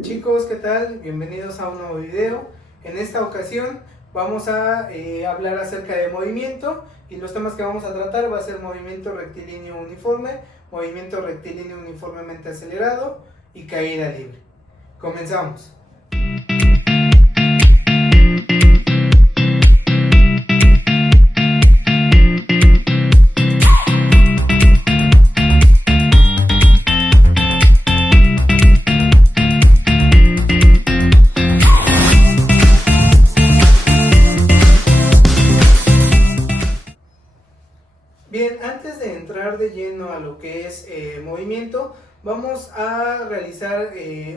Chicos, ¿qué tal? Bienvenidos a un nuevo video. En esta ocasión vamos a hablar acerca de movimiento, y los temas que vamos a tratar va a ser movimiento rectilíneo uniforme, movimiento rectilíneo uniformemente acelerado y caída libre. Comenzamos. Bien, antes de entrar de lleno a lo que es movimiento, vamos a realizar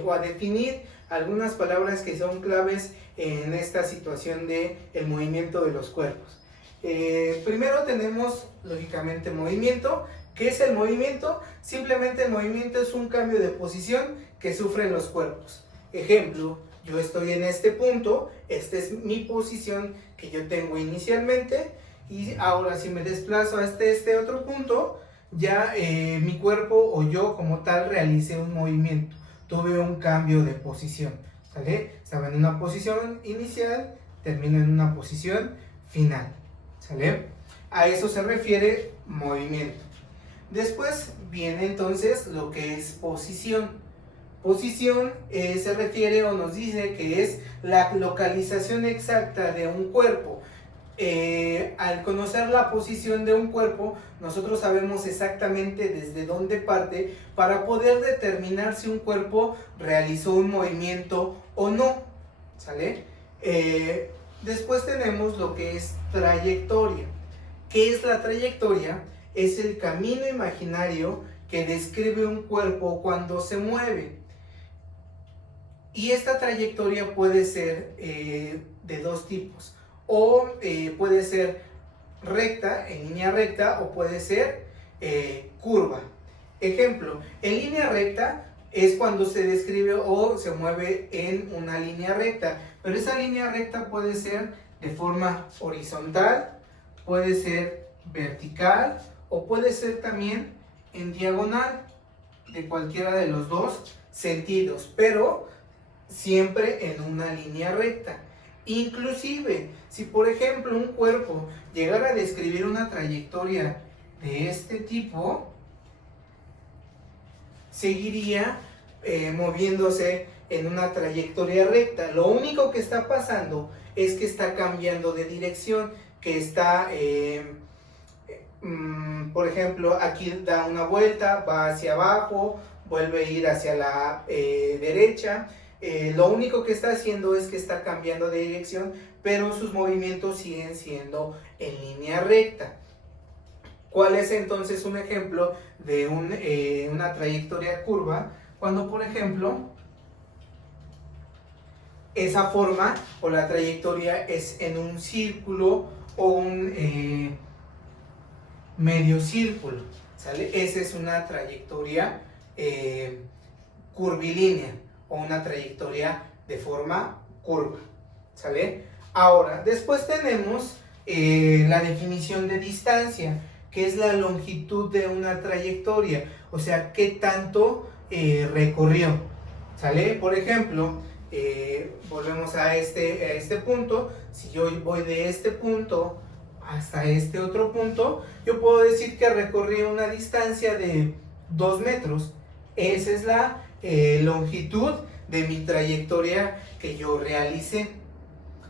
o a definir algunas palabras que son claves en esta situación de el movimiento de los cuerpos. Primero tenemos, lógicamente, movimiento. ¿Qué es el movimiento? Simplemente el movimiento es un cambio de posición que sufren los cuerpos. Ejemplo, yo estoy en este punto, esta es mi posición que yo tengo inicialmente, y ahora si me desplazo a este otro punto, ya mi cuerpo o yo como tal realicé un movimiento, tuve un cambio de posición, ¿sale? Estaba en una posición inicial, termino en una posición final, ¿sale? A eso se refiere movimiento. Después viene entonces lo que es posición. Posición se refiere o nos dice que es la localización exacta de un cuerpo. Al conocer la posición de un cuerpo, nosotros sabemos exactamente desde dónde parte para poder determinar si un cuerpo realizó un movimiento o no, ¿sale? Después tenemos lo que es trayectoria. ¿Qué es la trayectoria? Es el camino imaginario que describe un cuerpo cuando se mueve. Y esta trayectoria puede ser de dos tipos. O puede ser recta, en línea recta, o puede ser curva. Ejemplo, en línea recta es cuando se describe o se mueve en una línea recta, pero esa línea recta puede ser de forma horizontal, puede ser vertical o puede ser también en diagonal, de cualquiera de los dos sentidos, pero siempre en una línea recta. Inclusive, si por ejemplo un cuerpo llegara a describir una trayectoria de este tipo, seguiría moviéndose en una trayectoria recta. Lo único que está pasando es que está cambiando de dirección, que está, por ejemplo, aquí da una vuelta, va hacia abajo, vuelve a ir hacia la derecha. Lo único que está haciendo es que está cambiando de dirección, pero sus movimientos siguen siendo en línea recta. ¿Cuál es entonces un ejemplo de una trayectoria curva? Cuando, por ejemplo, esa forma o la trayectoria es en un círculo o un medio círculo, ¿sale? Esa es una trayectoria curvilínea o una trayectoria de forma curva, ¿sale? Ahora, después tenemos la definición de distancia, que es la longitud de una trayectoria, o sea, qué tanto recorrió, ¿sale? Por ejemplo, volvemos a este punto. Si yo voy de este punto hasta este otro punto, yo puedo decir que recorrí una distancia de 2 metros. Esa es la longitud de mi trayectoria que yo realicé.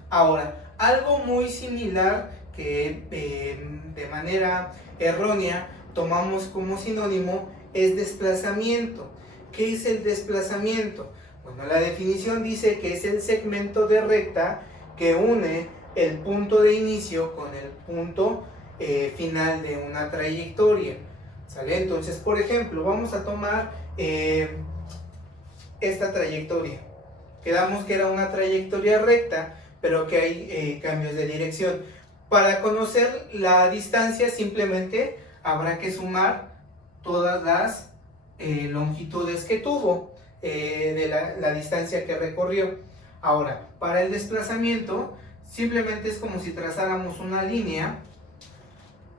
Ahora, algo muy similar que de manera errónea tomamos como sinónimo es desplazamiento. ¿Qué es el desplazamiento? Bueno, la definición dice que es el segmento de recta que une el punto de inicio con el punto final de una trayectoria, ¿sale? Entonces, por ejemplo, vamos a tomar esta trayectoria. Quedamos que era una trayectoria recta, pero que hay cambios de dirección. Para conocer la distancia simplemente habrá que sumar todas las longitudes que tuvo de la distancia que recorrió. Ahora, para el desplazamiento simplemente es como si trazáramos una línea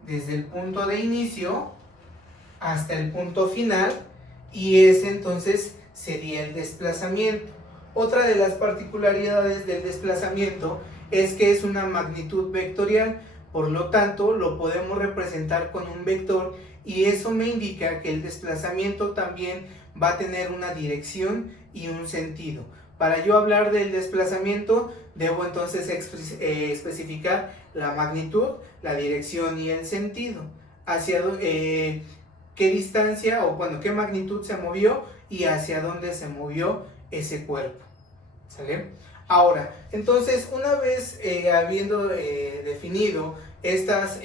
desde el punto de inicio hasta el punto final, y ese entonces sería el desplazamiento. Otra de las particularidades del desplazamiento es que es una magnitud vectorial, por lo tanto lo podemos representar con un vector, y eso me indica que el desplazamiento también va a tener una dirección y un sentido. Para yo hablar del desplazamiento, debo entonces especificar la magnitud, la dirección y el sentido. Hacia qué distancia o bueno, qué magnitud se movió y hacia dónde se movió ese cuerpo. ¿Sale? Ahora, entonces, una vez habiendo definido estas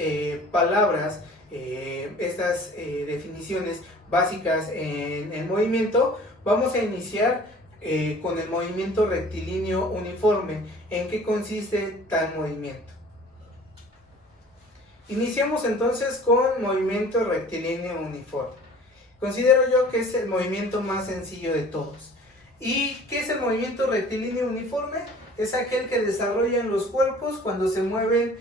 palabras, estas definiciones básicas en el movimiento, vamos a iniciar con el movimiento rectilíneo uniforme. ¿En qué consiste tal movimiento? Iniciamos entonces con movimiento rectilíneo uniforme. Considero yo que es el movimiento más sencillo de todos. ¿Y qué es el movimiento rectilíneo uniforme? Es aquel que desarrollan los cuerpos cuando se mueven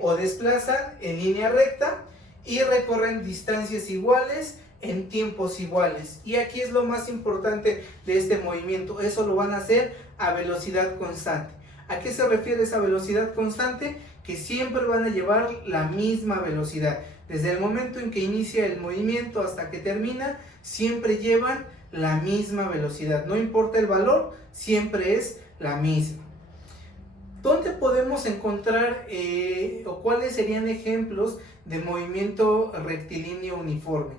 o desplazan en línea recta y recorren distancias iguales en tiempos iguales. Y aquí es lo más importante de este movimiento. Eso lo van a hacer a velocidad constante. ¿A qué se refiere esa velocidad constante? Que siempre van a llevar la misma velocidad. Desde el momento en que inicia el movimiento hasta que termina, siempre llevan la misma velocidad. No importa el valor, siempre es la misma. ¿Dónde podemos encontrar o cuáles serían ejemplos de movimiento rectilíneo uniforme?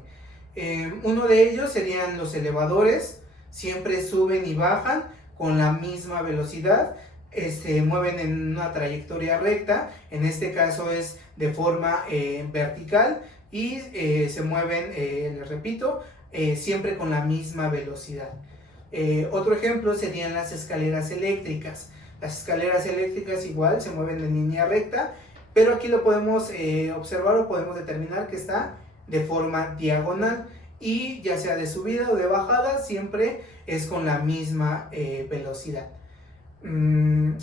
Uno de ellos serían los elevadores. Siempre suben y bajan con la misma velocidad. Mueven en una trayectoria recta, en este caso es de forma vertical, y se mueven, les repito, siempre con la misma velocidad. Otro ejemplo serían las escaleras eléctricas. Las escaleras eléctricas igual se mueven en línea recta, pero aquí lo podemos observar o podemos determinar que está de forma diagonal, y ya sea de subida o de bajada siempre es con la misma velocidad.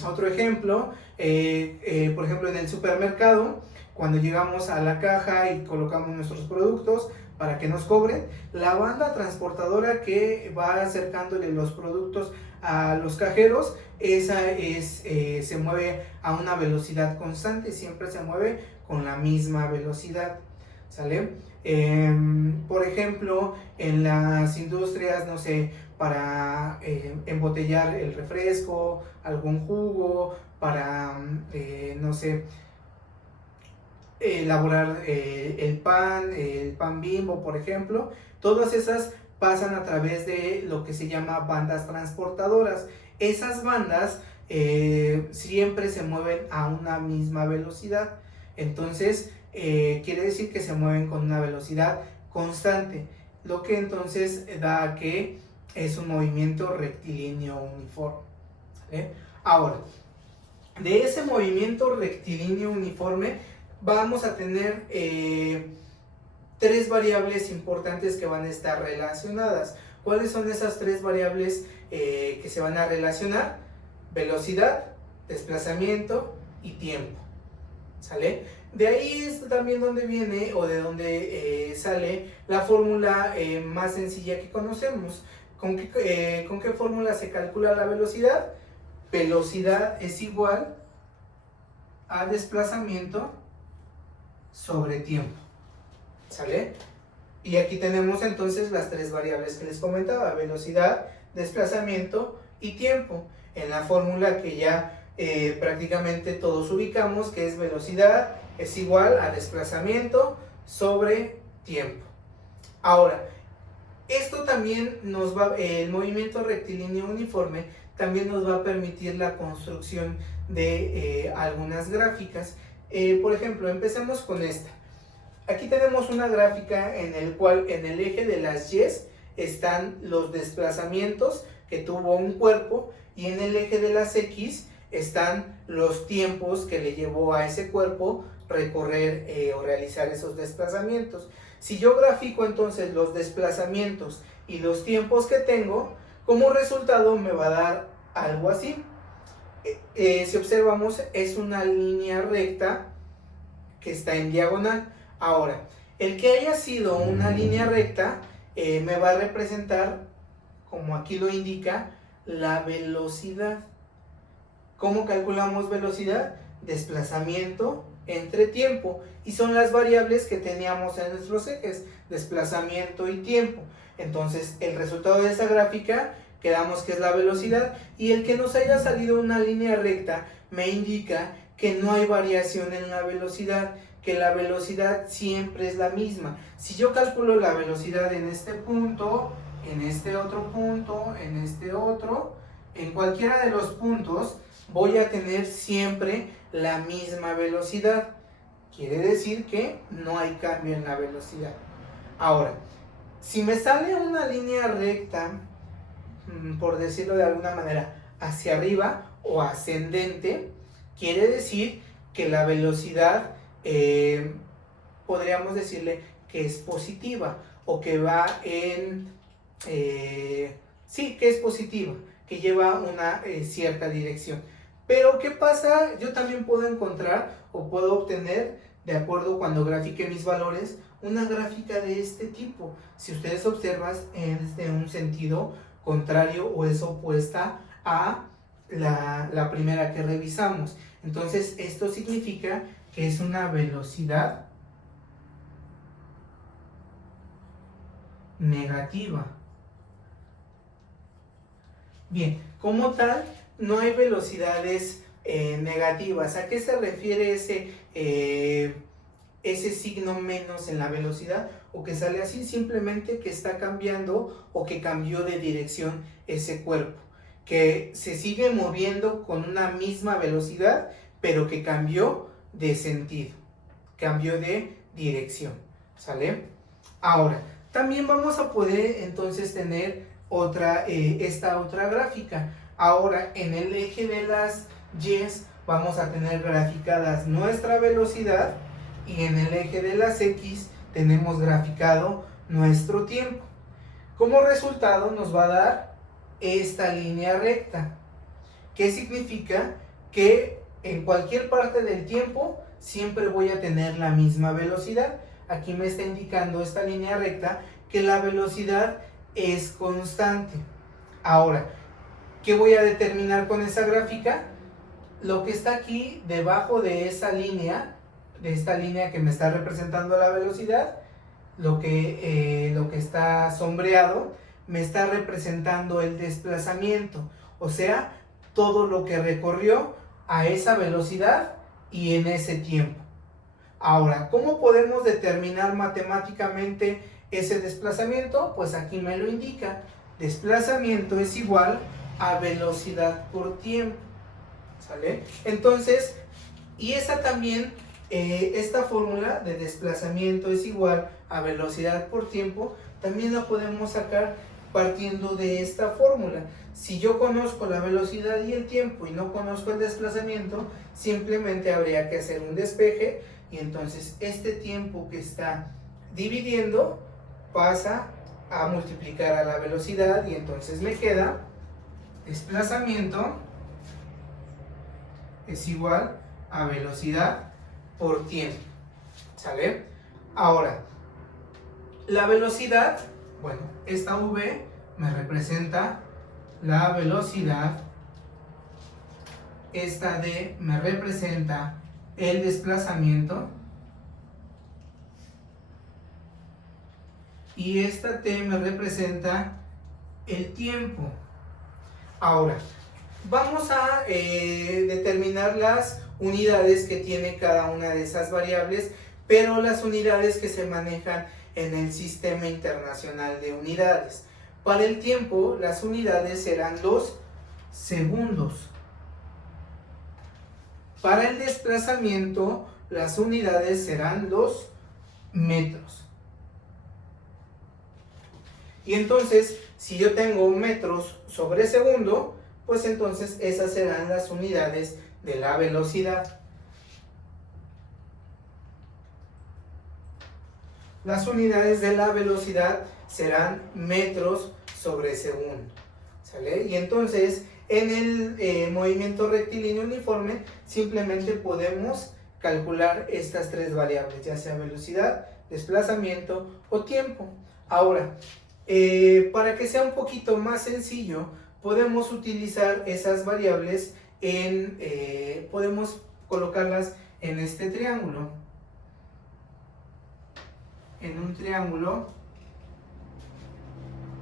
Otro ejemplo, por ejemplo en el supermercado, cuando llegamos a la caja y colocamos nuestros productos para que nos cobren, la banda transportadora que va acercándole los productos a los cajeros, esa se mueve a una velocidad constante, siempre se mueve con la misma velocidad, ¿sale? Por ejemplo, en las industrias, no sé, para embotellar el refresco, algún jugo, para, no sé, elaborar el pan Bimbo, por ejemplo. Todas esas pasan a través de lo que se llama bandas transportadoras. Esas bandas siempre se mueven a una misma velocidad. Entonces, quiere decir que se mueven con una velocidad constante, lo que entonces da a que es un movimiento rectilíneo uniforme. ¿Sale? Ahora, de ese movimiento rectilíneo uniforme vamos a tener tres variables importantes que van a estar relacionadas. ¿Cuáles son esas tres variables que se van a relacionar? Velocidad, desplazamiento y tiempo. ¿Sale? De ahí es también donde viene o de donde sale la fórmula más sencilla que conocemos. ¿Con qué fórmula se calcula la velocidad? Velocidad es igual a desplazamiento sobre tiempo. ¿Sale? Y aquí tenemos entonces las tres variables que les comentaba: velocidad, desplazamiento y tiempo, en la fórmula que ya prácticamente todos ubicamos, que es velocidad es igual a desplazamiento sobre tiempo. Ahora, esto también nos va, el movimiento rectilíneo uniforme también nos va a permitir la construcción de algunas gráficas. Por ejemplo, empecemos con esta. Aquí tenemos una gráfica en el cual en el eje de las Y están los desplazamientos que tuvo un cuerpo, y en el eje de las X están los tiempos que le llevó a ese cuerpo recorrer o realizar esos desplazamientos. Si yo grafico entonces los desplazamientos y los tiempos que tengo, como resultado me va a dar algo así. Si observamos, es una línea recta que está en diagonal. Ahora, El que haya sido una línea recta me va a representar, como aquí lo indica, la velocidad. ¿Cómo calculamos velocidad? Desplazamiento entre tiempo. Y son las variables que teníamos en nuestros ejes, desplazamiento y tiempo. Entonces, el resultado de esa gráfica, quedamos que es la velocidad. Y el que nos haya salido una línea recta me indica que no hay variación en la velocidad, que la velocidad siempre es la misma. Si yo calculo la velocidad en este punto, en este otro punto, en este otro, en cualquiera de los puntos, voy a tener siempre la misma velocidad. Quiere decir que no hay cambio en la velocidad. Ahora, si me sale una línea recta, por decirlo de alguna manera, hacia arriba o ascendente, quiere decir que la velocidad, podríamos decirle que es positiva o que va en... sí, que es positiva, que lleva una cierta dirección. Pero ¿qué pasa? Yo también puedo encontrar o puedo obtener, de acuerdo cuando grafique mis valores, una gráfica de este tipo. Si ustedes observan, es de un sentido contrario o es opuesta a la primera que revisamos. Entonces esto significa que es una velocidad negativa. Bien, como tal, no hay velocidades negativas. ¿A qué se refiere ese signo menos en la velocidad? O que sale así, simplemente que está cambiando o que cambió de dirección ese cuerpo. Que se sigue moviendo con una misma velocidad, pero que cambió de sentido, cambió de dirección, ¿sale? Ahora, también vamos a poder entonces tener esta otra gráfica. Ahora, en el eje de las Y's vamos a tener graficadas nuestra velocidad y en el eje de las X tenemos graficado nuestro tiempo. Como resultado nos va a dar esta línea recta, que significa que en cualquier parte del tiempo siempre voy a tener la misma velocidad. Aquí me está indicando esta línea recta que la velocidad es constante. Ahora, ¿qué voy a determinar con esa gráfica? Lo que está aquí debajo de esa línea, de esta línea que me está representando la velocidad, lo que está sombreado, me está representando el desplazamiento, o sea, todo lo que recorrió a esa velocidad y en ese tiempo. Ahora, ¿cómo podemos determinar matemáticamente ese desplazamiento? Pues aquí me lo indica. Desplazamiento es igual a velocidad por tiempo, ¿sale? Entonces, y esa también, esta fórmula de desplazamiento es igual a velocidad por tiempo, también la podemos sacar partiendo de esta fórmula. Si yo conozco la velocidad y el tiempo y no conozco el desplazamiento, simplemente habría que hacer un despeje y entonces este tiempo que está dividiendo pasa a multiplicar a la velocidad y entonces me queda desplazamiento es igual a velocidad por tiempo, ¿sale? Ahora, la velocidad, bueno, esta V me representa la velocidad, esta D me representa el desplazamiento y esta T me representa el tiempo. Ahora, vamos a determinar las unidades que tiene cada una de esas variables, pero las unidades que se manejan en el Sistema Internacional de Unidades. Para el tiempo, las unidades serán los segundos. Para el desplazamiento, las unidades serán los metros. Y entonces, si yo tengo metros sobre segundo, pues entonces esas serán las unidades de la velocidad. Las unidades de la velocidad serán metros sobre segundo, ¿sale? Y entonces, en el movimiento rectilíneo uniforme, simplemente podemos calcular estas tres variables, ya sea velocidad, desplazamiento o tiempo. Ahora, para que sea un poquito más sencillo, podemos utilizar esas variables podemos colocarlas en este triángulo. En un triángulo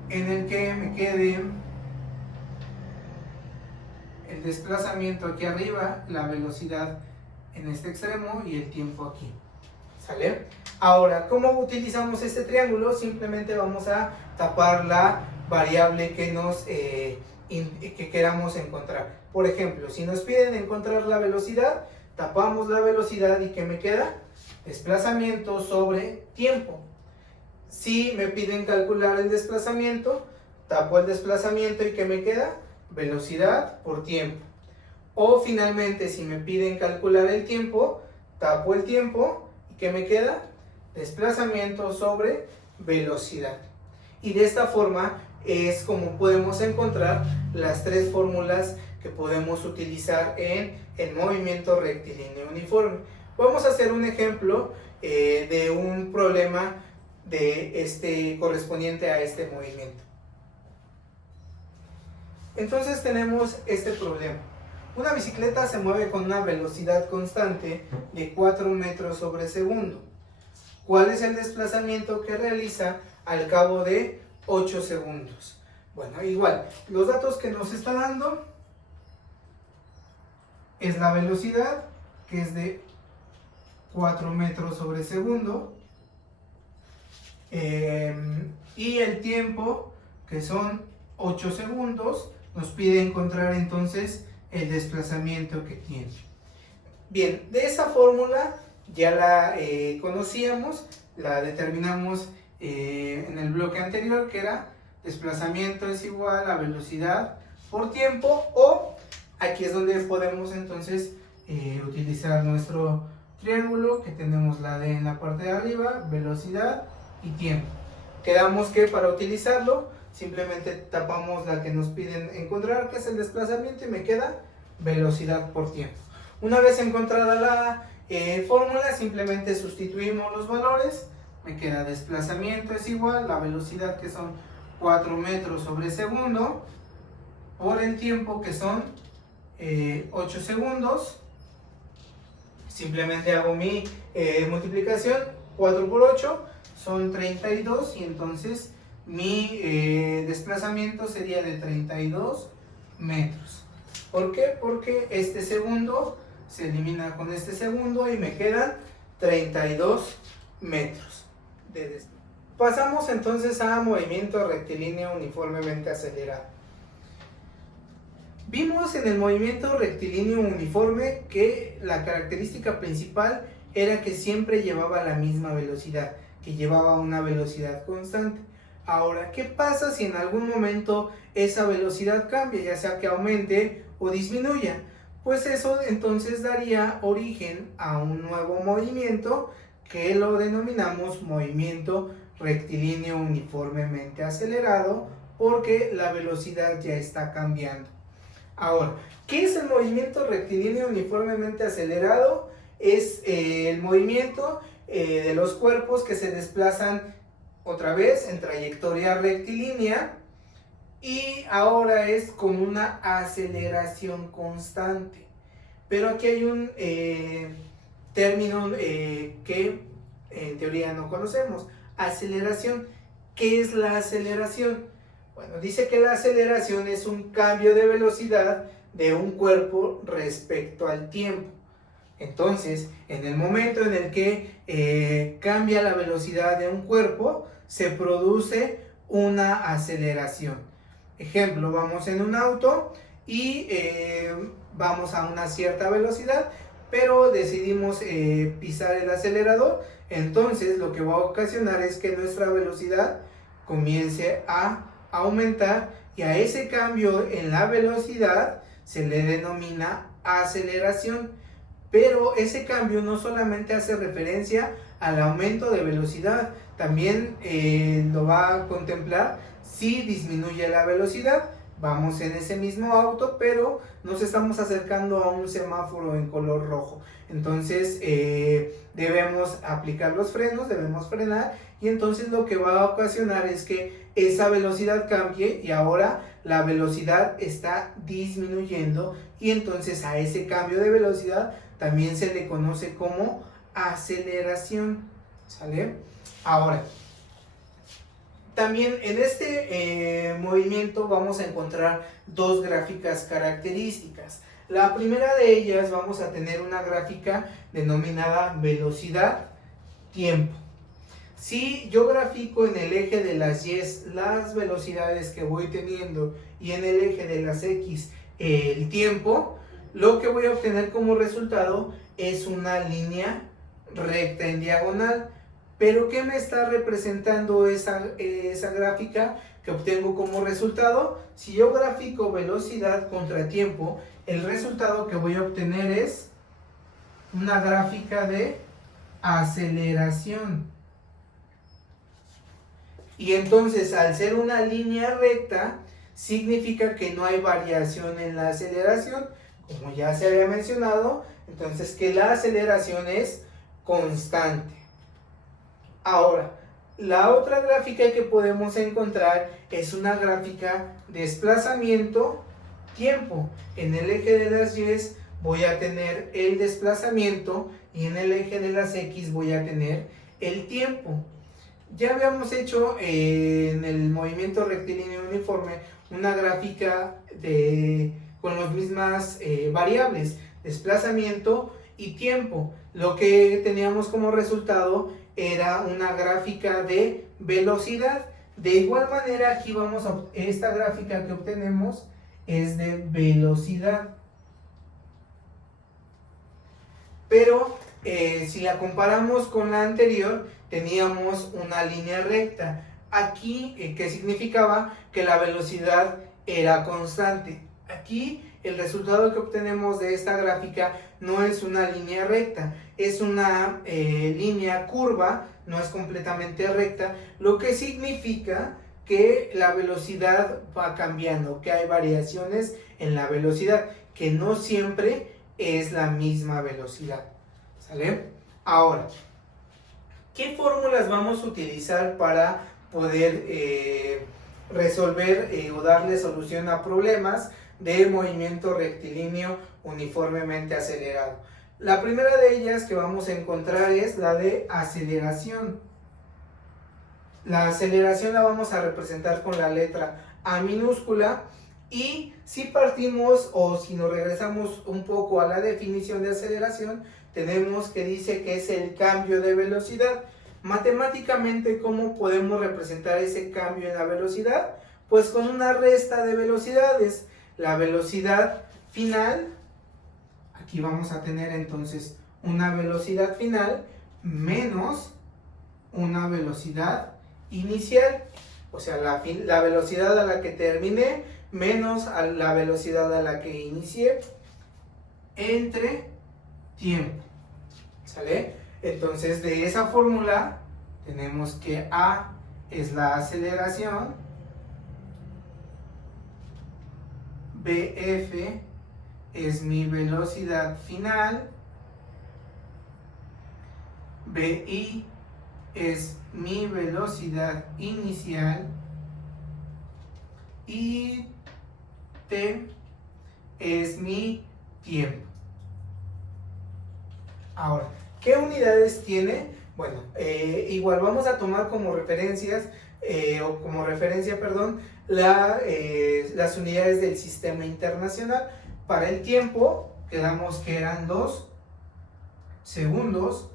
en el que me quede el desplazamiento aquí arriba, la velocidad en este extremo y el tiempo aquí. ¿Sale? Ahora, ¿cómo utilizamos este triángulo? Simplemente vamos a tapar la variable que queramos encontrar. Por ejemplo, si nos piden encontrar la velocidad, tapamos la velocidad y ¿qué me queda? Desplazamiento sobre tiempo. Si me piden calcular el desplazamiento, tapo el desplazamiento y ¿qué me queda? Velocidad por tiempo. O finalmente, si me piden calcular el tiempo, tapo el tiempo y ¿qué me queda? Desplazamiento sobre velocidad. Y de esta forma es como podemos encontrar las tres fórmulas que podemos utilizar en el movimiento rectilíneo uniforme. Vamos a hacer un ejemplo de un problema correspondiente a este movimiento. Entonces tenemos este problema. Una bicicleta se mueve con una velocidad constante de 4 metros sobre segundo. ¿Cuál es el desplazamiento que realiza al cabo de 8 segundos? Bueno, igual, los datos que nos está dando es la velocidad, que es de 4 metros sobre segundo, y el tiempo, que son 8 segundos, nos pide encontrar entonces el desplazamiento que tiene. Bien, de esa fórmula ya la conocíamos, la determinamos en el bloque anterior, que era desplazamiento es igual a velocidad por tiempo, o aquí es donde podemos entonces utilizar nuestro triángulo, que tenemos la D en la parte de arriba, velocidad y tiempo. Quedamos que para utilizarlo simplemente tapamos la que nos piden encontrar, que es el desplazamiento, y me queda velocidad por tiempo. Una vez encontrada la fórmula, simplemente sustituimos los valores. Me queda desplazamiento es igual a la velocidad, que son 4 metros sobre segundo, por el tiempo, que son 8 segundos. Simplemente hago mi multiplicación. 4 por 8 son 32, y entonces mi desplazamiento sería de 32 metros. ¿Por qué? Porque este segundo se elimina con este segundo y me quedan 32 metros. Pasamos entonces a movimiento rectilíneo uniformemente acelerado. Vimos en el movimiento rectilíneo uniforme que la característica principal era que siempre llevaba la misma velocidad, que llevaba una velocidad constante. Ahora, ¿qué pasa si en algún momento esa velocidad cambia, ya sea que aumente o disminuya? Pues eso entonces daría origen a un nuevo movimiento que lo denominamos movimiento rectilíneo uniformemente acelerado, porque la velocidad ya está cambiando. Ahora, ¿qué es el movimiento rectilíneo uniformemente acelerado? Es el movimiento de los cuerpos que se desplazan otra vez en trayectoria rectilínea, y ahora es con una aceleración constante. Pero aquí hay un término que en teoría no conocemos: aceleración. ¿Qué es la aceleración? Bueno, dice que la aceleración es un cambio de velocidad de un cuerpo respecto al tiempo. Entonces, en el momento en el que cambia la velocidad de un cuerpo, se produce una aceleración. Ejemplo, vamos en un auto y vamos a una cierta velocidad, pero decidimos pisar el acelerador. Entonces, lo que va a ocasionar es que nuestra velocidad comience a aumentar, y a ese cambio en la velocidad se le denomina aceleración. Pero ese cambio no solamente hace referencia al aumento de velocidad, también lo va a contemplar si disminuye la velocidad, vamos en ese mismo auto, pero nos estamos acercando a un semáforo en color rojo. Entonces debemos aplicar los frenos, debemos frenar, y entonces lo que va a ocasionar es que esa velocidad cambie y ahora la velocidad está disminuyendo, y entonces a ese cambio de velocidad también se le conoce como aceleración, ¿sale? Ahora, también en este movimiento vamos a encontrar dos gráficas características. La primera de ellas vamos a tener una gráfica denominada velocidad-tiempo. Si yo grafico en el eje de las Y las velocidades que voy teniendo y en el eje de las X el tiempo, lo que voy a obtener como resultado es una línea recta en diagonal. Pero ¿qué me está representando esa gráfica que obtengo como resultado? Si yo grafico velocidad contra tiempo, el resultado que voy a obtener es una gráfica de aceleración. Y entonces, al ser una línea recta, significa que no hay variación en la aceleración, como ya se había mencionado, entonces que la aceleración es constante. Ahora, la otra gráfica que podemos encontrar es una gráfica desplazamiento-tiempo. En el eje de las Y voy a tener el desplazamiento y en el eje de las X voy a tener el tiempo. Ya habíamos hecho en el movimiento rectilíneo uniforme una gráfica con las mismas variables, desplazamiento y tiempo. Lo que teníamos como resultado era una gráfica de velocidad. De igual manera, aquí esta gráfica que obtenemos es de velocidad. Pero si la comparamos con la anterior, teníamos una línea recta. Aquí, ¿qué significaba? Que la velocidad era constante. Aquí el resultado que obtenemos de esta gráfica no es una línea recta, es una línea curva, no es completamente recta, lo que significa que la velocidad va cambiando, que hay variaciones en la velocidad, que no siempre es la misma velocidad, ¿sale? Ahora, ¿qué fórmulas vamos a utilizar para poder resolver o darle solución a problemas de movimiento rectilíneo uniformemente acelerado? La primera de ellas que vamos a encontrar es la de aceleración. La aceleración la vamos a representar con la letra A minúscula, y si partimos o si nos regresamos un poco a la definición de aceleración, tenemos que dice que es el cambio de velocidad. Matemáticamente, ¿cómo podemos representar ese cambio en la velocidad? Pues con una resta de velocidades. La velocidad final, aquí vamos a tener entonces una velocidad final menos una velocidad inicial, o sea, la velocidad a la que terminé menos a la velocidad a la que inicié, entre tiempo, ¿sale? Entonces, de esa fórmula tenemos que A es la aceleración, BF es mi velocidad final, BI es mi velocidad inicial y T es mi tiempo. Ahora, ¿qué unidades tiene? Bueno, igual vamos a tomar como referencia, las unidades del sistema internacional. Para el tiempo, quedamos que eran 2 segundos.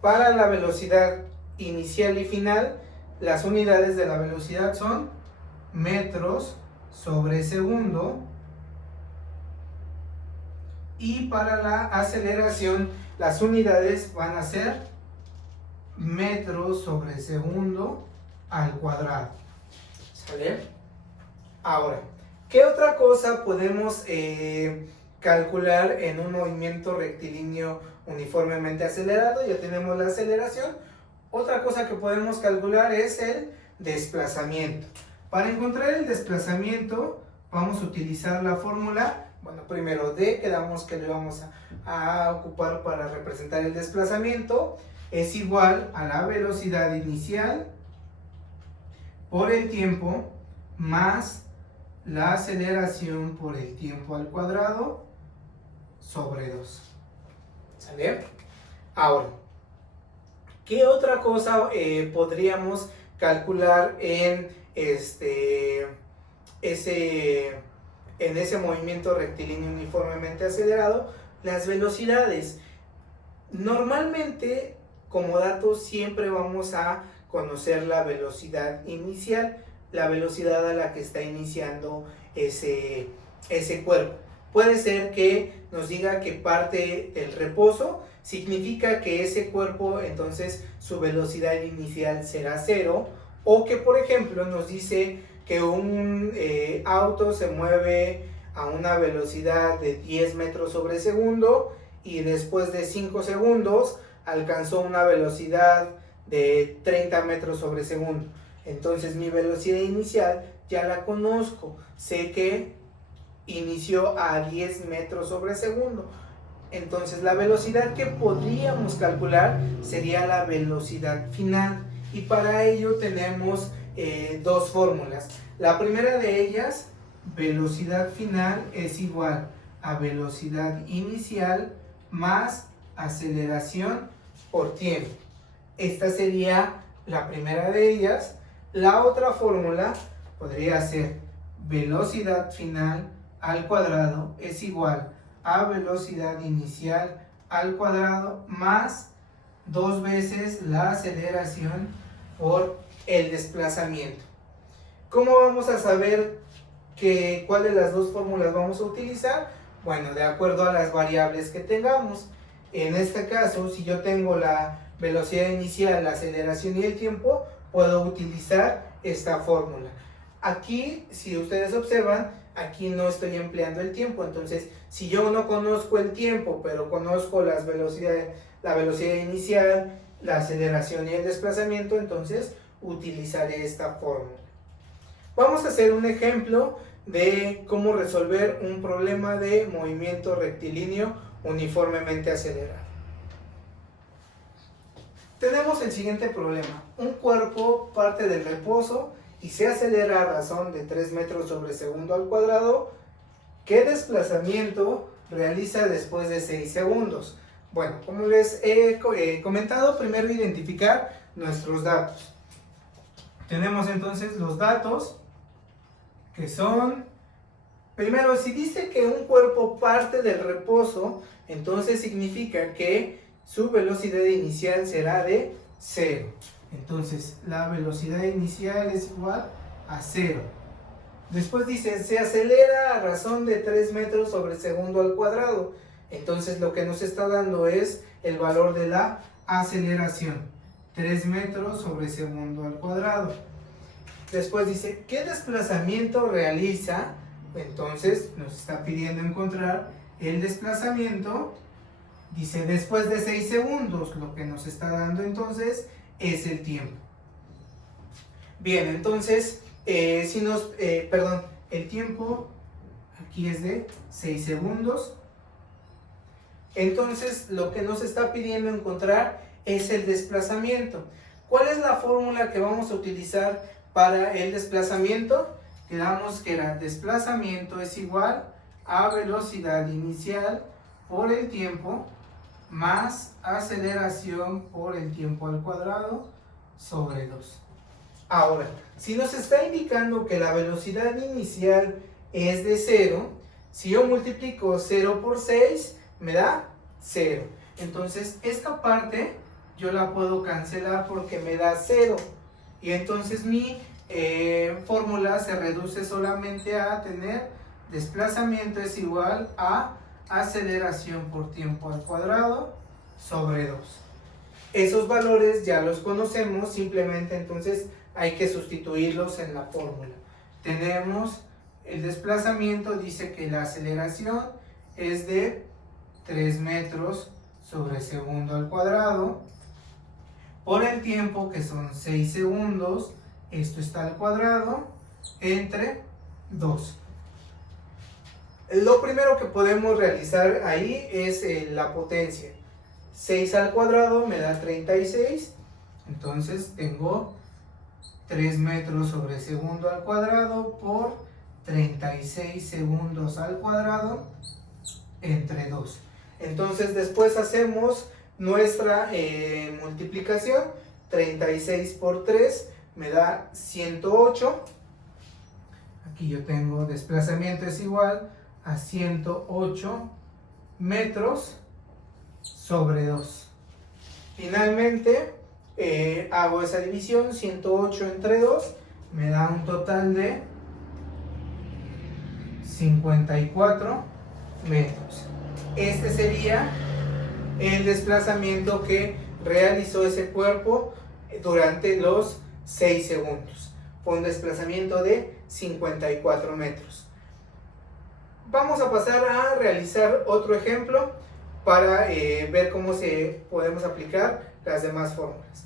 Para la velocidad inicial y final, las unidades de la velocidad son metros sobre segundo. Y para la aceleración, las unidades van a ser metros sobre segundo al cuadrado, ¿sale? Ahora, ¿qué otra cosa podemos calcular en un movimiento rectilíneo uniformemente acelerado? Ya tenemos la aceleración. Otra cosa que podemos calcular es el desplazamiento. Para encontrar el desplazamiento, vamos a utilizar la fórmula, bueno, primero D, quedamos que lo vamos a ocupar para representar el desplazamiento, es igual a la velocidad inicial por el tiempo más la aceleración por el tiempo al cuadrado sobre 2. ¿Sale? Ahora, ¿qué otra cosa podríamos calcular en ese movimiento rectilíneo uniformemente acelerado? Las velocidades. Normalmente, como datos, siempre vamos a conocer la velocidad inicial, la velocidad a la que está iniciando ese cuerpo. Puede ser que nos diga que parte del reposo, significa que ese cuerpo, entonces su velocidad inicial será 0, o que por ejemplo nos dice que un auto se mueve a una velocidad de 10 metros sobre segundo y después de 5 segundos alcanzó una velocidad de 30 metros sobre segundo. Entonces mi velocidad inicial ya la conozco, sé que inició a 10 metros sobre segundo. Entonces la velocidad que podríamos calcular sería la velocidad final, y para ello tenemos dos fórmulas. La primera de ellas, velocidad final es igual a velocidad inicial más aceleración por tiempo. Esta sería la primera de ellas. La otra fórmula podría ser velocidad final al cuadrado es igual a velocidad inicial al cuadrado más 2 veces la aceleración por el desplazamiento. ¿Cómo vamos a saber cuál de las dos fórmulas vamos a utilizar? Bueno, de acuerdo a las variables que tengamos. En este caso, si yo tengo la velocidad inicial, la aceleración y el tiempo, puedo utilizar esta fórmula. Aquí, si ustedes observan, aquí no estoy empleando el tiempo. Entonces, si yo no conozco el tiempo, pero conozco la velocidad inicial, la aceleración y el desplazamiento, entonces utilizaré esta fórmula. Vamos a hacer un ejemplo de cómo resolver un problema de movimiento rectilíneo uniformemente acelerado. Tenemos el siguiente problema. Un cuerpo parte del reposo y se acelera a razón de 3 metros sobre segundo al cuadrado. ¿Qué desplazamiento realiza después de 6 segundos? Bueno, como les he comentado, primero identificar nuestros datos. Tenemos entonces los datos, que son, primero, si dice que un cuerpo parte del reposo, entonces significa que su velocidad inicial será de 0. Entonces, la velocidad inicial es igual a 0. Después dice, se acelera a razón de 3 metros sobre segundo al cuadrado. Entonces, lo que nos está dando es el valor de la aceleración. 3 metros sobre segundo al cuadrado. Después dice, ¿qué desplazamiento realiza? Entonces, nos está pidiendo encontrar el desplazamiento. Dice, después de 6 segundos, lo que nos está dando entonces es el tiempo. Bien, entonces, el tiempo aquí es de 6 segundos. Entonces, lo que nos está pidiendo encontrar es el desplazamiento. ¿Cuál es la fórmula que vamos a utilizar para el desplazamiento? Quedamos que era desplazamiento es igual a velocidad inicial por el tiempo más aceleración por el tiempo al cuadrado sobre 2. Ahora, si nos está indicando que la velocidad inicial es de 0, si yo multiplico 0 por 6, me da 0. Entonces, esta parte yo la puedo cancelar porque me da 0. Y entonces mi fórmula se reduce solamente a tener desplazamiento es igual a aceleración por tiempo al cuadrado sobre 2. Esos valores ya los conocemos, simplemente entonces hay que sustituirlos en la fórmula. Tenemos el desplazamiento, dice que la aceleración es de 3 metros sobre segundo al cuadrado por el tiempo, que son 6 segundos, esto está al cuadrado, entre 2. Lo primero que podemos realizar ahí es la potencia. 6 al cuadrado me da 36, entonces tengo 3 metros sobre segundo al cuadrado por 36 segundos al cuadrado entre 2. Entonces después hacemos nuestra multiplicación. 36 por 3 me da 108. Aquí yo tengo desplazamiento es igual a 108 metros sobre 2. Finalmente hago esa división. 108 entre 2 me da un total de 54 metros. Este sería el desplazamiento que realizó ese cuerpo durante los 6 segundos. Fue un desplazamiento de 54 metros. Vamos a pasar a realizar otro ejemplo para ver cómo podemos aplicar las demás fórmulas.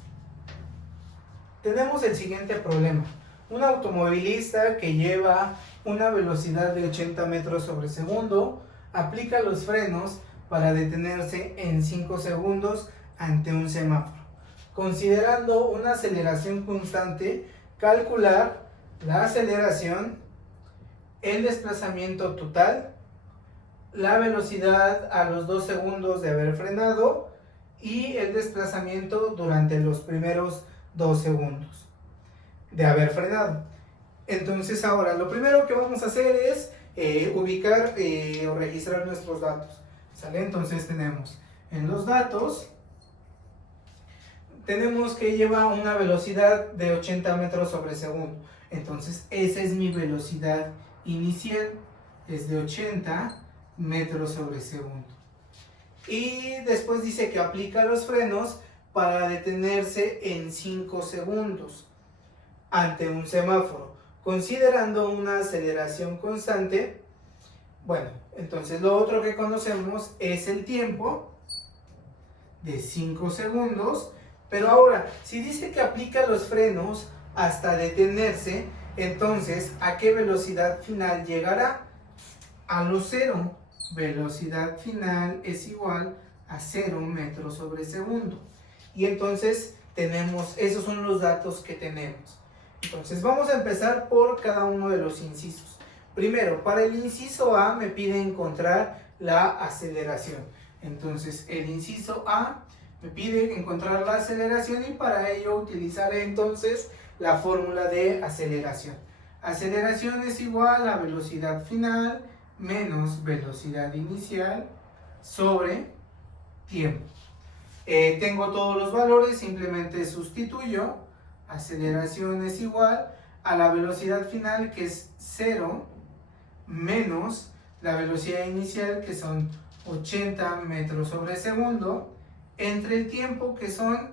Tenemos el siguiente problema. Un automovilista que lleva una velocidad de 80 metros sobre segundo aplica los frenos para detenerse en 5 segundos ante un semáforo. Considerando una aceleración constante, calcular la aceleración, el desplazamiento total, la velocidad a los 2 segundos de haber frenado y el desplazamiento durante los primeros 2 segundos de haber frenado. Entonces ahora lo primero que vamos a hacer es ubicar o registrar nuestros datos. ¿Sale? Entonces tenemos en los datos, tenemos que lleva una velocidad de 80 metros sobre segundo. Entonces esa es mi velocidad inicial, es de 80 metros sobre segundo. Y después dice que aplica los frenos para detenerse en 5 segundos ante un semáforo, considerando una aceleración constante. Bueno, entonces lo otro que conocemos es el tiempo de 5 segundos. Pero ahora, si dice que aplica los frenos hasta detenerse, entonces, ¿a qué velocidad final llegará? A los 0. Velocidad final es igual a 0 metros sobre segundo. Y entonces tenemos, esos son los datos que tenemos. Entonces vamos a empezar por cada uno de los incisos. Primero, para el inciso A me pide encontrar la aceleración. Entonces el inciso A me pide encontrar la aceleración y para ello utilizaré entonces la fórmula de aceleración. Aceleración es igual a velocidad final menos velocidad inicial sobre tiempo. Tengo todos los valores, simplemente sustituyo. Aceleración es igual a la velocidad final, que es 0, menos la velocidad inicial, que son 80 metros sobre segundo, entre el tiempo, que son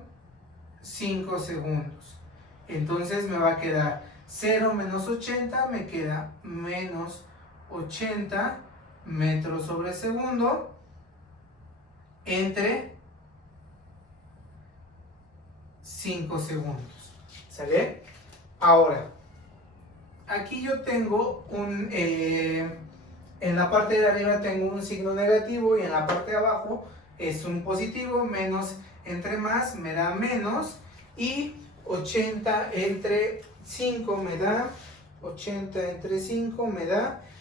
5 segundos. Entonces me va a quedar 0 menos 80, me queda menos 80 metros sobre segundo entre 5 segundos. ¿Sale? Ahora, aquí yo tengo en la parte de arriba tengo un signo negativo y en la parte de abajo es un positivo. Menos entre más me da menos, y 80 entre 5 me da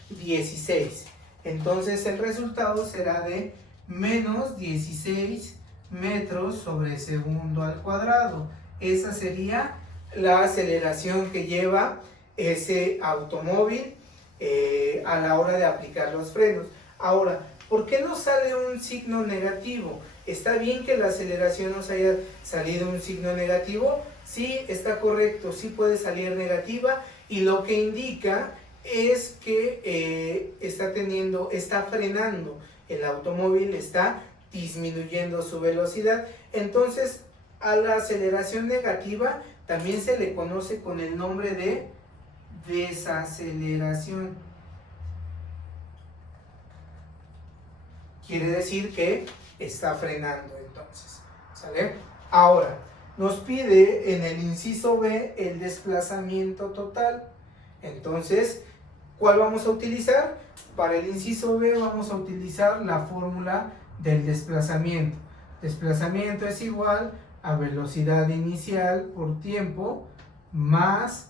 16. Entonces el resultado será de menos 16 metros sobre segundo al cuadrado. Esa sería la aceleración que lleva ese automóvil a la hora de aplicar los frenos. Ahora, ¿por qué nos sale un signo negativo? ¿Está bien que la aceleración nos haya salido un signo negativo? Sí, está correcto, sí puede salir negativa, y lo que indica es que está frenando. El automóvil está disminuyendo su velocidad. Entonces, a la aceleración negativa también se le conoce con el nombre de desaceleración. Quiere decir que está frenando, entonces. ¿Sale? Ahora, nos pide en el inciso B el desplazamiento total. Entonces, ¿Cuál vamos a utilizar? Para el inciso B vamos a utilizar la fórmula del desplazamiento. Desplazamiento es igual a velocidad inicial por tiempo más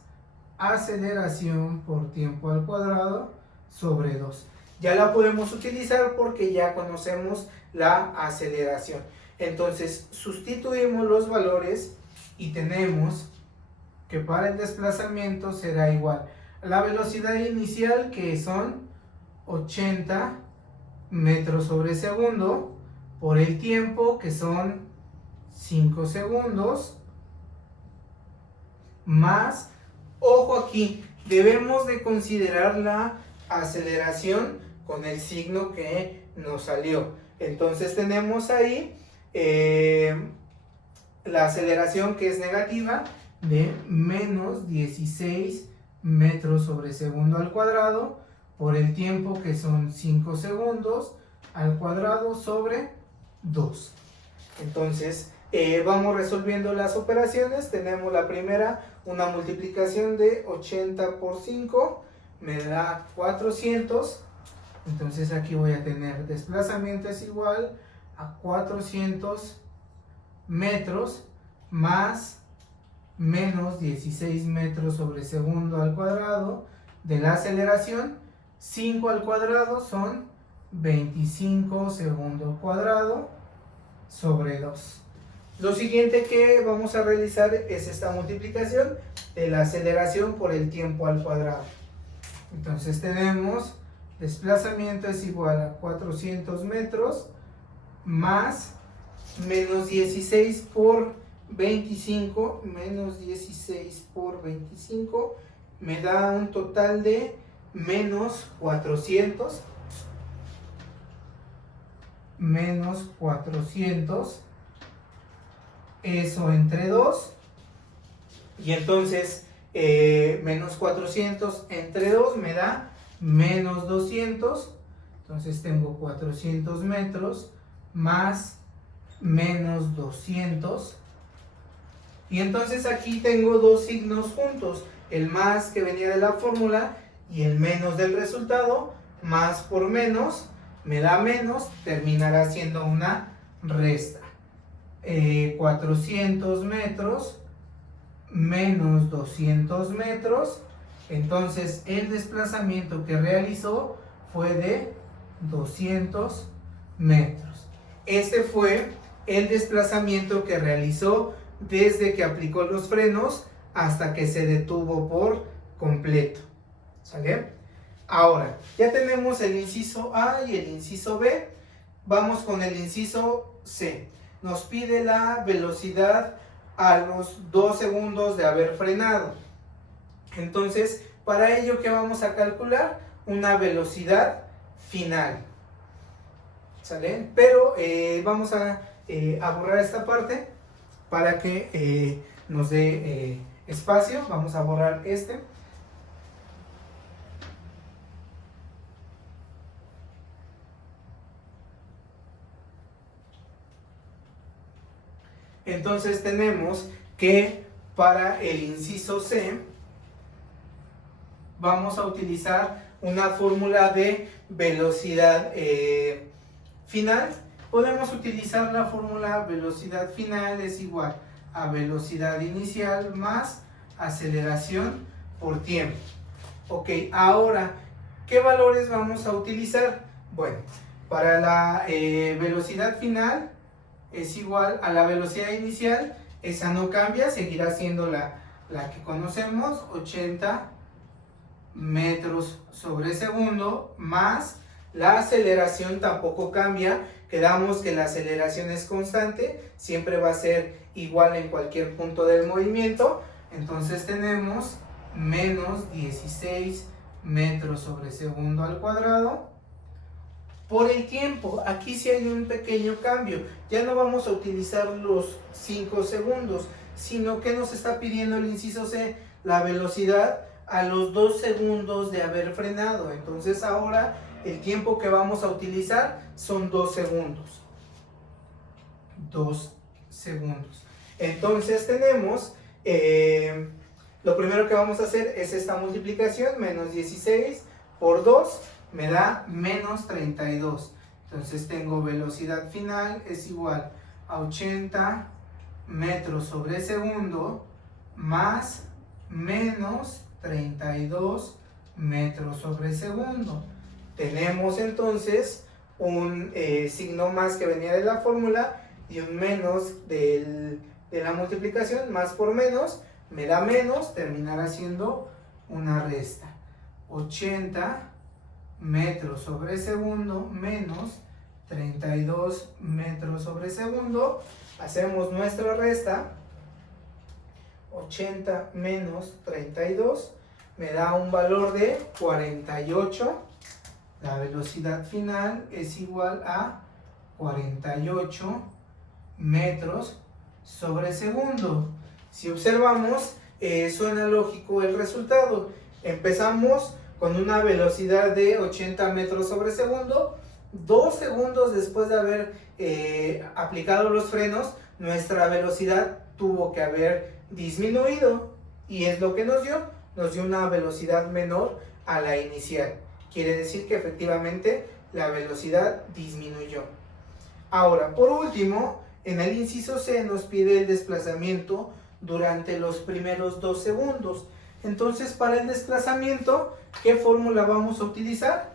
aceleración por tiempo al cuadrado sobre 2. Ya la podemos utilizar porque ya conocemos la aceleración. Entonces sustituimos los valores y tenemos que para el desplazamiento será igual a la velocidad inicial, que son 80 metros sobre segundo, por el tiempo, que son 5 segundos, más, ojo aquí, debemos de considerar la aceleración con el signo que nos salió. Entonces tenemos ahí la aceleración, que es negativa, de menos 16 metros sobre segundo al cuadrado, por el tiempo, que son 5 segundos al cuadrado sobre 2. Entonces vamos resolviendo las operaciones. Tenemos la primera, una multiplicación de 80 por 5 me da 400. Entonces aquí voy a tener desplazamiento es igual a 400 metros más menos 16 metros sobre segundo al cuadrado de la aceleración. 5 al cuadrado son 25 segundo cuadrado sobre 2. Lo siguiente que vamos a realizar es esta multiplicación de la aceleración por el tiempo al cuadrado. Entonces tenemos desplazamiento es igual a 400 metros más menos 16 por 25, menos 16 por 25 me da un total de menos 400, eso entre 2, y entonces menos 400 entre 2 me da menos 200. Entonces tengo 400 metros más menos 200, y entonces aquí tengo dos signos juntos, el más que venía de la fórmula y el menos del resultado. Más por menos me da menos, terminará siendo una resta. 400 metros menos 200 metros, entonces el desplazamiento que realizó fue de 200 metros. Este fue el desplazamiento que realizó desde que aplicó los frenos hasta que se detuvo por completo. ¿Sale? Ahora, ya tenemos el inciso A y el inciso B. Vamos con el inciso C. Nos pide la velocidad a los 2 segundos de haber frenado. Entonces, para ello, ¿qué vamos a calcular? Una velocidad final. ¿Sale? Pero vamos a borrar esta parte para que nos dé espacio. Vamos a borrar este. Entonces tenemos que para el inciso C vamos a utilizar una fórmula de velocidad final. Podemos utilizar la fórmula velocidad final es igual a velocidad inicial más aceleración por tiempo. Ok, ahora, ¿qué valores vamos a utilizar? Bueno, para la velocidad final es igual a la velocidad inicial, esa no cambia, seguirá siendo la que conocemos, 80 metros sobre segundo, más la aceleración tampoco cambia, quedamos que la aceleración es constante, siempre va a ser igual en cualquier punto del movimiento. Entonces tenemos menos 16 metros sobre segundo al cuadrado. Por el tiempo, aquí sí hay un pequeño cambio, ya no vamos a utilizar los 5 segundos, sino que nos está pidiendo el inciso C, la velocidad a los 2 segundos de haber frenado. Entonces ahora el tiempo que vamos a utilizar son 2 segundos. 2 segundos. Entonces tenemos, lo primero que vamos a hacer es esta multiplicación, menos 16 por 2 me da menos 32. Entonces tengo velocidad final es igual a 80 metros sobre segundo más menos 32 metros sobre segundo. Tenemos entonces un signo más que venía de la fórmula y un menos de la multiplicación. Más por menos me da menos, terminará siendo una resta. 80 metros sobre segundo menos 32 metros sobre segundo. Hacemos nuestra resta. 80 menos 32 me da un valor de 48. La velocidad final es igual a 48 metros sobre segundo. Si observamos, suena lógico el resultado. Empezamos con una velocidad de 80 metros sobre segundo. 2 segundos después de haber aplicado los frenos, nuestra velocidad tuvo que haber disminuido. Y es lo que nos dio una velocidad menor a la inicial. Quiere decir que efectivamente la velocidad disminuyó. Ahora, por último, en el inciso C nos pide el desplazamiento durante los primeros 2 segundos. Entonces, para el desplazamiento, ¿qué fórmula vamos a utilizar?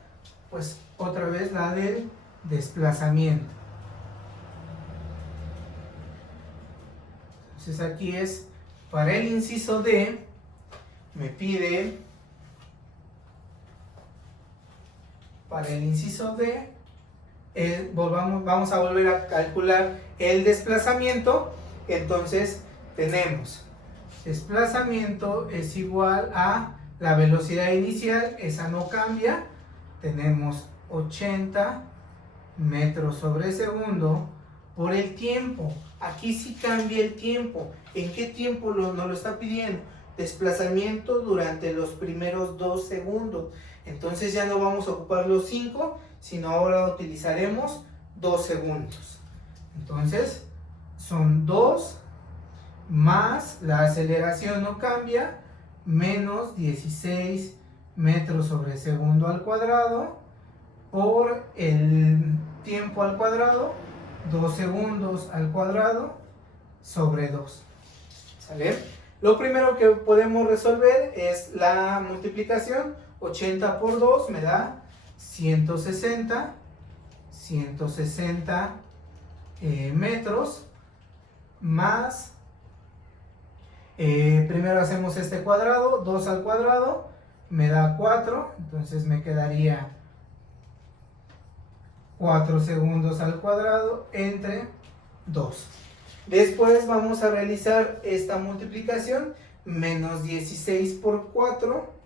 Pues otra vez la del desplazamiento. Entonces aquí es, para el inciso D, me pide, para el inciso D, vamos a volver a calcular el desplazamiento. Entonces tenemos desplazamiento es igual a la velocidad inicial, esa no cambia. Tenemos 80 metros sobre segundo por el tiempo. Aquí sí cambia el tiempo. ¿En qué tiempo nos lo está pidiendo? Desplazamiento durante los primeros 2 segundos. Entonces ya no vamos a ocupar los 5, sino ahora utilizaremos 2 segundos. Entonces son 2 más la aceleración no cambia, menos 16 metros sobre segundo al cuadrado por el tiempo al cuadrado, 2 segundos al cuadrado sobre 2. ¿Sale? Lo primero que podemos resolver es la multiplicación. 80 por 2 me da 160 metros más, primero hacemos este cuadrado, 2 al cuadrado me da 4, entonces me quedaría 4 segundos al cuadrado entre 2. Después vamos a realizar esta multiplicación, menos 16 por 4,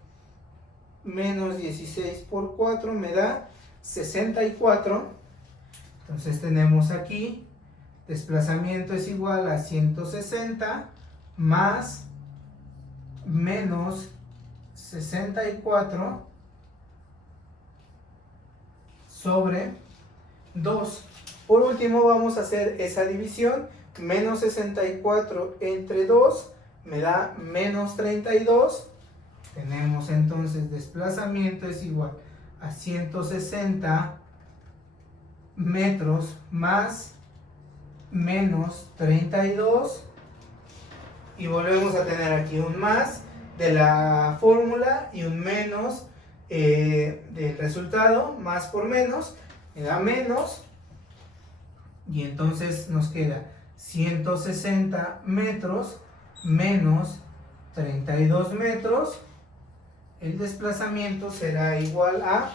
menos 16 por 4 me da 64. Entonces tenemos aquí, desplazamiento es igual a 160 más menos 64 sobre 2. Por último vamos a hacer esa división. Menos 64 entre 2 me da menos 32. Tenemos entonces desplazamiento es igual a 160 metros más menos 32. Y volvemos a tener aquí un más de la fórmula y un menos del resultado. Más por menos me da menos. Y entonces nos queda 160 metros menos 32 metros. El desplazamiento será igual a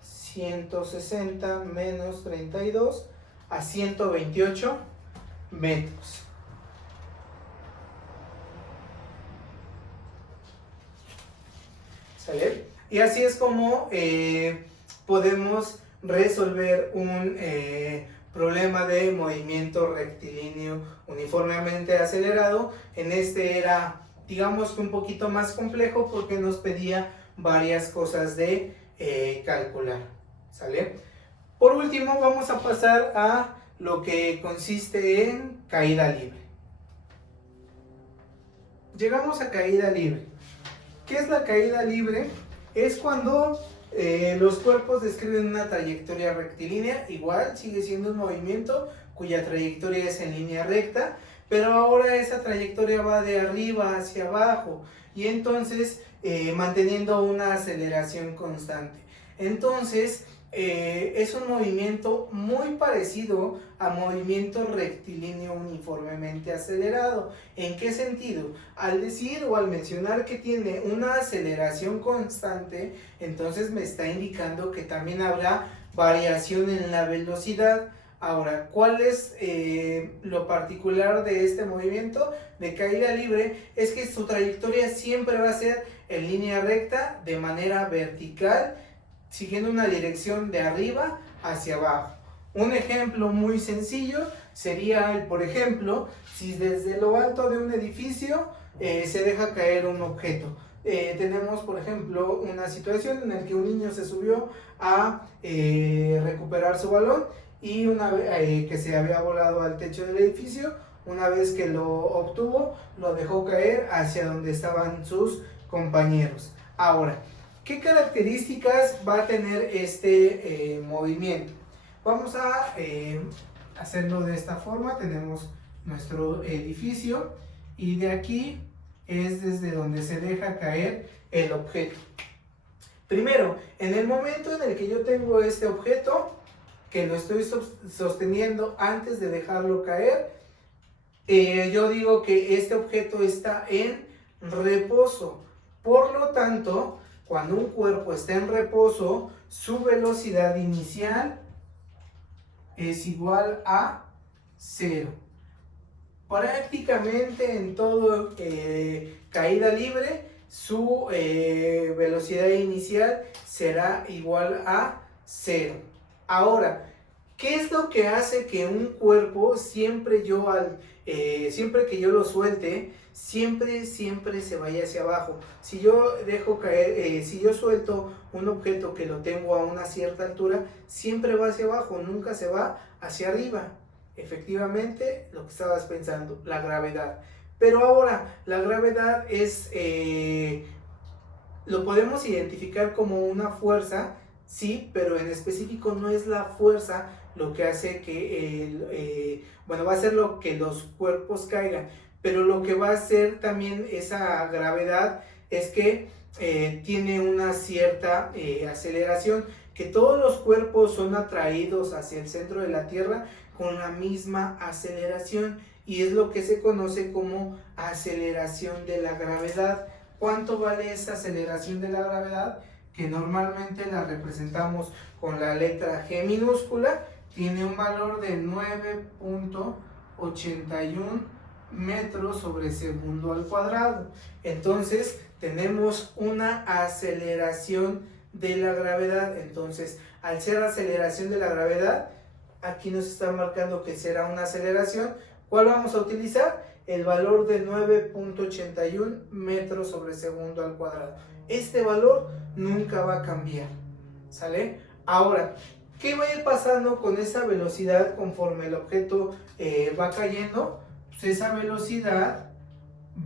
160 menos 32 a 128 metros. ¿Sale? Y así es como podemos resolver un problema de movimiento rectilíneo uniformemente acelerado. En este era, digamos que un poquito más complejo porque nos pedía varias cosas de calcular. ¿Sale? Por último vamos a pasar a lo que consiste en caída libre. Llegamos a caída libre. ¿Qué es la caída libre? es cuando los cuerpos describen una trayectoria rectilínea, igual sigue siendo un movimiento cuya trayectoria es en línea recta, pero ahora esa trayectoria va de arriba hacia abajo y entonces manteniendo una aceleración constante. Entonces es un movimiento muy parecido a movimiento rectilíneo uniformemente acelerado. ¿En qué sentido? Al decir o al mencionar que tiene una aceleración constante, entonces me está indicando que también habrá variación en la velocidad. Ahora, ¿cuál es lo particular de este movimiento de caída libre? Es que su trayectoria siempre va a ser en línea recta, de manera vertical, siguiendo una dirección de arriba hacia abajo. Un ejemplo muy sencillo sería, por ejemplo, si desde lo alto de un edificio se deja caer un objeto. Tenemos, por ejemplo, una situación en la que un niño se subió a recuperar su balón y una vez que se había volado al techo del edificio, una vez que lo obtuvo, lo dejó caer hacia donde estaban sus compañeros. Ahora, ¿qué características va a tener este movimiento? Vamos a hacerlo de esta forma. Tenemos nuestro edificio y de aquí es desde donde se deja caer el objeto. Primero, en el momento en el que yo tengo este objeto, que lo estoy sosteniendo antes de dejarlo caer, yo digo que este objeto está en reposo. Por lo tanto, cuando un cuerpo está en reposo, su velocidad inicial es igual a 0. Prácticamente en todo caída libre, su velocidad inicial será igual a 0. Ahora, ¿qué es lo que hace que un cuerpo siempre que yo lo suelte, siempre se vaya hacia abajo? Si yo dejo caer, si yo suelto un objeto que lo tengo a una cierta altura, siempre va hacia abajo, nunca se va hacia arriba. Efectivamente, lo que estabas pensando, la gravedad. Pero ahora, la gravedad es, lo podemos identificar como una fuerza, sí, pero en específico no es la fuerza lo que hace que, va a ser lo que los cuerpos caigan, pero lo que va a hacer también esa gravedad es que tiene una cierta aceleración, que todos los cuerpos son atraídos hacia el centro de la Tierra con la misma aceleración y es lo que se conoce como aceleración de la gravedad. ¿Cuánto vale esa aceleración de la gravedad? Que normalmente la representamos con la letra G minúscula, tiene un valor de 9.81 metros sobre segundo al cuadrado. Entonces tenemos una aceleración de la gravedad. Entonces, al ser aceleración de la gravedad, aquí nos está marcando que será una aceleración. ¿Cuál vamos a utilizar? El valor de 9.81 metros sobre segundo al cuadrado. Este valor nunca va a cambiar, ¿sale? Ahora, ¿qué va a ir pasando con esa velocidad conforme el objeto va cayendo? Pues esa velocidad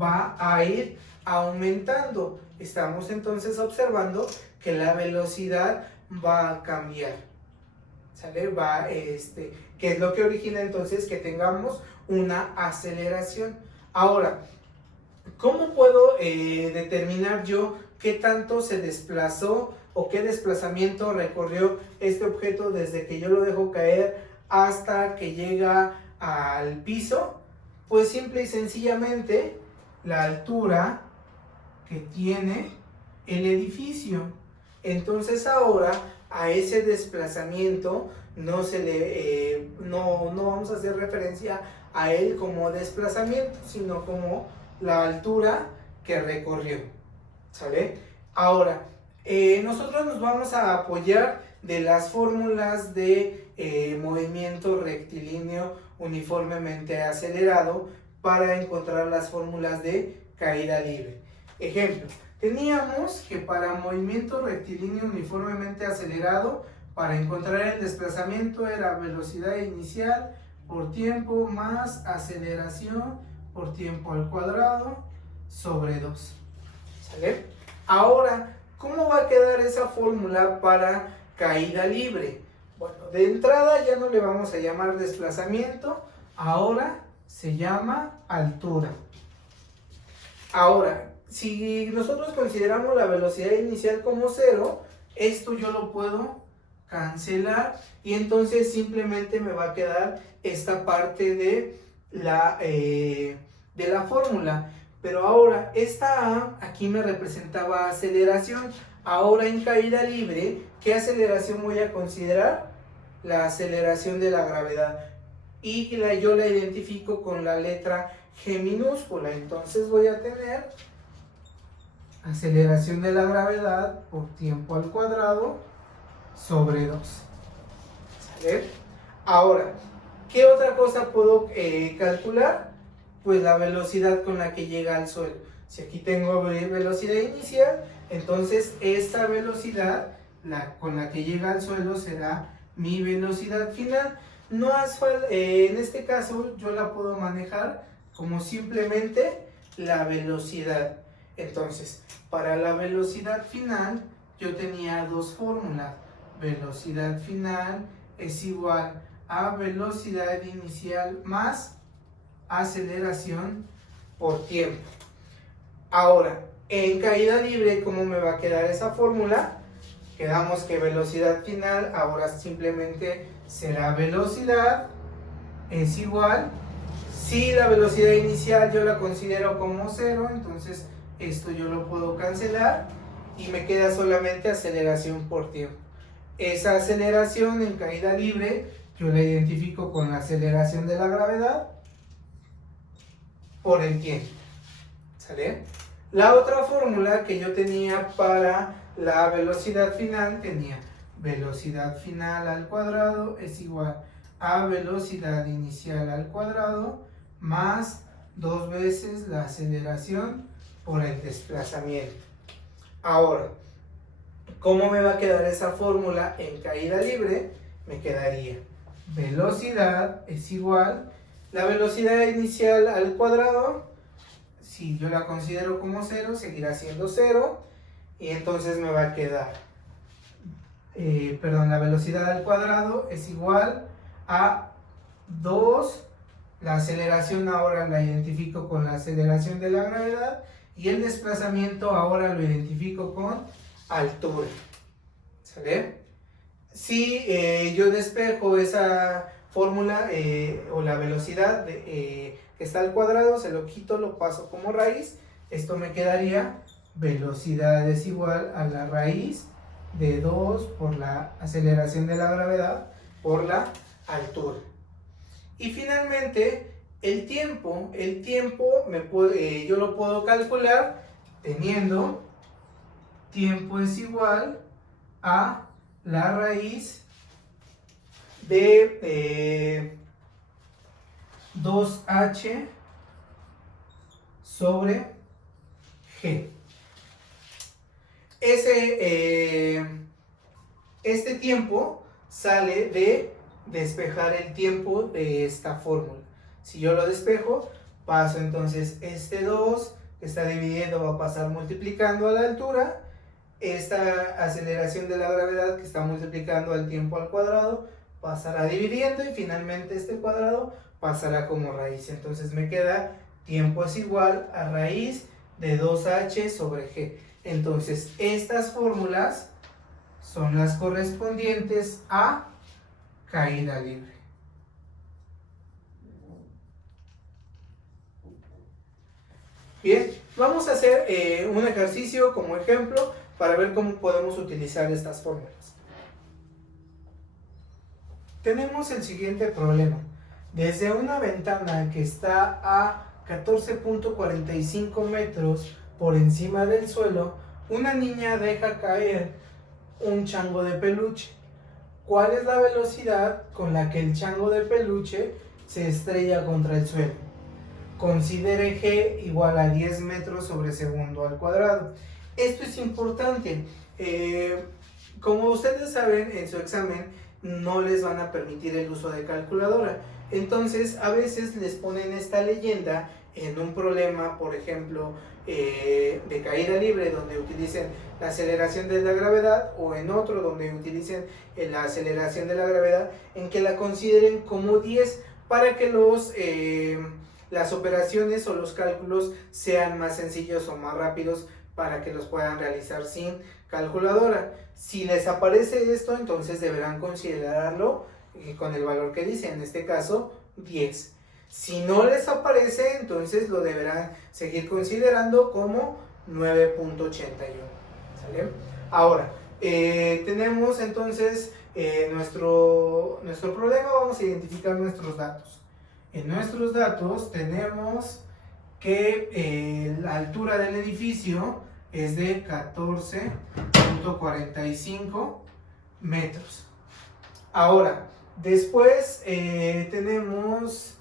va a ir aumentando. Estamos entonces observando que la velocidad va a cambiar, ¿sale? Que es lo que origina entonces que tengamos una aceleración. Ahora, ¿cómo puedo determinar yo qué tanto se desplazó o qué desplazamiento recorrió este objeto desde que yo lo dejo caer hasta que llega al piso? Pues simple y sencillamente la altura que tiene el edificio. Entonces ahora a ese desplazamiento no vamos a hacer referencia a él como desplazamiento, sino como la altura que recorrió, ¿sale? Ahora, nosotros nos vamos a apoyar de las fórmulas de movimiento rectilíneo uniformemente acelerado para encontrar las fórmulas de caída libre. Ejemplo, teníamos que para movimiento rectilíneo uniformemente acelerado, para encontrar el desplazamiento era velocidad inicial por tiempo más aceleración por tiempo al cuadrado sobre 2. ¿Sale? Ahora, ¿Cómo va a quedar esa fórmula para caída libre? Bueno, de entrada ya no le vamos a llamar desplazamiento, ahora se llama altura. Ahora, si nosotros consideramos la velocidad inicial como 0, esto yo lo puedo cancelar y entonces simplemente me va a quedar esta parte de la fórmula. Pero ahora, esta A aquí me representaba aceleración. Ahora en caída libre, ¿qué aceleración voy a considerar? La aceleración de la gravedad. Y yo la identifico con la letra G minúscula. Entonces voy a tener aceleración de la gravedad por tiempo al cuadrado sobre 2. ¿Sale? Ahora, ¿qué otra cosa puedo calcular? Pues la velocidad con la que llega al suelo. Si aquí tengo velocidad inicial, entonces esta velocidad con la que llega al suelo será mi velocidad final. No en este caso yo la puedo manejar como simplemente la velocidad. Entonces, para la velocidad final yo tenía dos fórmulas. Velocidad final es igual a velocidad inicial más aceleración por tiempo. Ahora, en caída libre, ¿cómo me va a quedar esa fórmula? Quedamos que velocidad final ahora simplemente será velocidad es igual. Si la velocidad inicial yo la considero como 0, entonces esto yo lo puedo cancelar y me queda solamente aceleración por tiempo. Esa aceleración en caída libre yo la identifico con la aceleración de la gravedad por el tiempo. ¿Sale? La otra fórmula que yo tenía para la velocidad final tenía velocidad final al cuadrado es igual a velocidad inicial al cuadrado más 2 veces la aceleración por el desplazamiento. Ahora, ¿cómo me va a quedar esa fórmula en caída libre? Me quedaría velocidad es igual la velocidad inicial al cuadrado. Si yo la considero como 0, seguirá siendo 0 y entonces me va a quedar la velocidad al cuadrado es igual a 2, la aceleración ahora la identifico con la aceleración de la gravedad y el desplazamiento ahora lo identifico con altura. ¿Sale? Si yo despejo esa fórmula o la velocidad que está al cuadrado, se lo quito, lo paso como raíz, esto me quedaría velocidad es igual a la raíz de 2 por la aceleración de la gravedad por la altura. Y finalmente el tiempo yo lo puedo calcular teniendo tiempo es igual a la raíz de 2h sobre g. Este tiempo sale de despejar el tiempo de esta fórmula. Si yo lo despejo, paso entonces este 2 que está dividiendo va a pasar multiplicando a la altura, esta aceleración de la gravedad que está multiplicando al tiempo al cuadrado pasará dividiendo y finalmente este cuadrado pasará como raíz. Entonces me queda tiempo es igual a raíz de 2h sobre g. Entonces estas fórmulas son las correspondientes a caída libre. Bien, vamos a hacer un ejercicio como ejemplo para ver cómo podemos utilizar estas fórmulas. Tenemos el siguiente problema. Desde una ventana que está a 14.45 metros por encima del suelo, una niña deja caer un chango de peluche. ¿Cuál es la velocidad con la que el chango de peluche se estrella contra el suelo? Considere G igual a 10 metros sobre segundo al cuadrado. Esto es importante. Como ustedes saben, en su examen no les van a permitir el uso de calculadora. Entonces, a veces les ponen esta leyenda en un problema, por ejemplo, de caída libre, donde utilicen la aceleración de la gravedad, o en otro donde utilicen la aceleración de la gravedad, en que la consideren como 10 para que las operaciones o los cálculos sean más sencillos o más rápidos para que los puedan realizar sin calculadora. Si les aparece esto, entonces deberán considerarlo con el valor que dice, en este caso 10. Si no les aparece, entonces lo deberán seguir considerando como 9.81. ¿Sale? Ahora, tenemos entonces nuestro problema. Vamos a identificar nuestros datos. En nuestros datos tenemos que la altura del edificio es de 14.45 metros. Ahora, después tenemos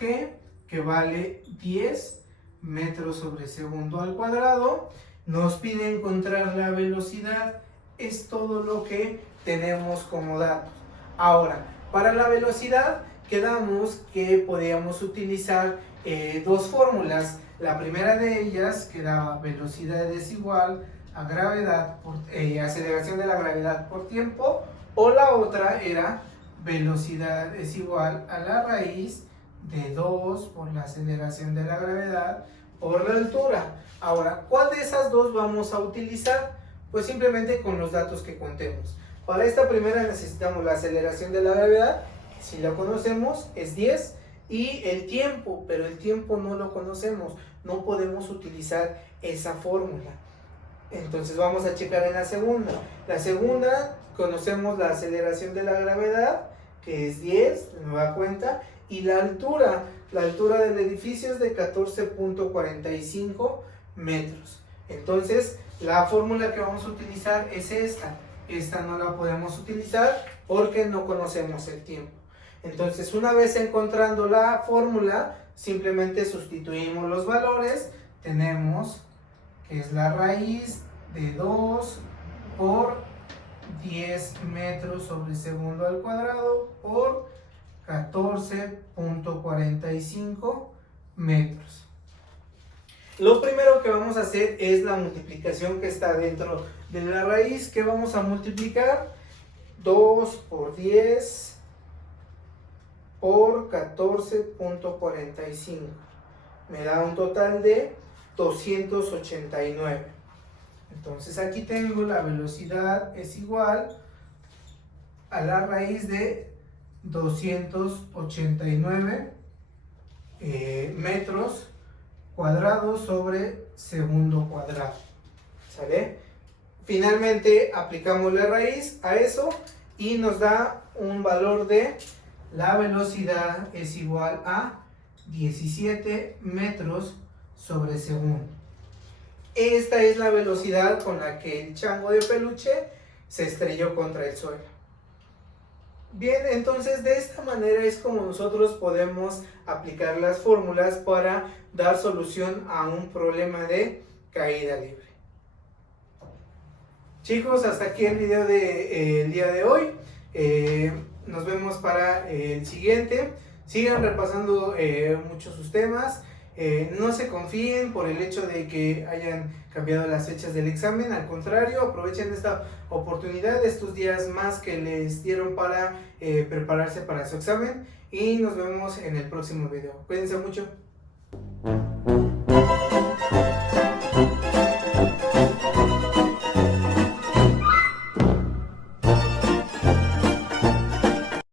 G, que vale 10 metros sobre segundo al cuadrado. Nos pide encontrar la velocidad. Es todo lo que tenemos como datos. Ahora, para la velocidad quedamos que podíamos utilizar dos fórmulas. La primera de ellas, que daba velocidad es igual a aceleración de la gravedad por tiempo, o la otra era velocidad es igual a la raíz de 2 por la aceleración de la gravedad por la altura. Ahora, ¿cuál de esas dos vamos a utilizar? Pues simplemente con los datos que contemos. Para esta primera necesitamos la aceleración de la gravedad, si la conocemos es 10, y el tiempo, pero el tiempo no lo conocemos, no podemos utilizar esa fórmula. Entonces vamos a checar en la segunda. La segunda, conocemos la aceleración de la gravedad, que es 10, de nueva cuenta, y la altura del edificio es de 14.45 metros. Entonces, la fórmula que vamos a utilizar es esta. Esta no la podemos utilizar porque no conocemos el tiempo. Entonces, una vez encontrando la fórmula, simplemente sustituimos los valores. Tenemos que es la raíz de 2 por 10 metros sobre segundo al cuadrado por 14.45 metros. Lo primero que vamos a hacer es la multiplicación que está dentro de la raíz. ¿Qué vamos a multiplicar? 2 por 10 por 14.45. Me da un total de 289. Entonces aquí tengo la velocidad es igual a la raíz de 289 metros cuadrados sobre segundo cuadrado. ¿Sale? Finalmente aplicamos la raíz a eso y nos da un valor de la velocidad es igual a 17 metros sobre segundo. Esta es la velocidad con la que el chango de peluche se estrelló contra el suelo. Bien, entonces de esta manera es como nosotros podemos aplicar las fórmulas para dar solución a un problema de caída libre. Chicos, hasta aquí el video del día de hoy. Nos vemos para el siguiente. Sigan repasando muchos sus temas. No se confíen por el hecho de que hayan cambiado las fechas del examen. Al contrario, aprovechen esta oportunidad, estos días más que les dieron para prepararse para su examen. Y nos vemos en el próximo video. Cuídense mucho.